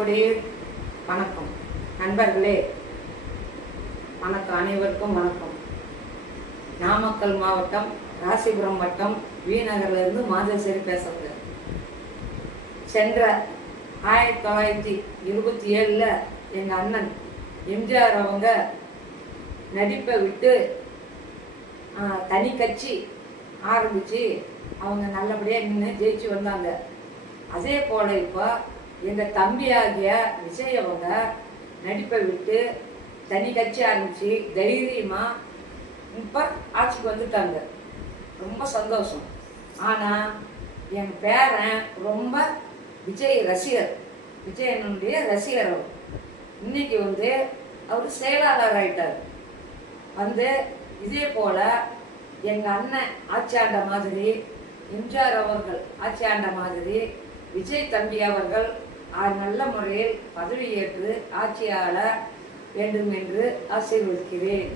அன்புடைய வணக்கம் நண்பர்களே, வணக்கம். அனைவருக்கும் வணக்கம். நாமக்கல் மாவட்டம் ராசிபுரம் வட்டம் வீநகர்லேருந்து மாதேஸ்வரி பேசுறது. சென்ற 1927 எங்கள் அண்ணன் எம்ஜிஆர் அவங்க நடிப்பை விட்டு தனி கட்சி ஆரம்பித்து அவங்க நல்லபடியாக நின்று ஜெயிச்சு வந்தாங்க. அதே போல் இப்போ எங்கள் தம்பியாகிய விஜய் அவங்க நடிப்பை விட்டு தனி கட்சி ஆரம்பித்து தைரியமாக இப்போ ஆட்சிக்கு வந்துட்டாங்க. ரொம்ப சந்தோஷம். ஆனால் என் பேரன் ரொம்ப விஜய் ரசிகர், விஜயனுடைய ரசிகர். அவர் இன்னைக்கு அவர் செயலாளர் ஆகிட்டார். இதே போல் எங்கள் அண்ணன் ஆட்சியாண்ட மாதிரி, எம்ஜிஆர் அவர்கள் ஆட்சியாண்ட மாதிரி விஜய் தம்பி அவர்கள் நல்ல முறையில் பதவியேற்று ஆட்சியாள வேண்டும் என்று ஆசீர்வதிக்கிறேன்.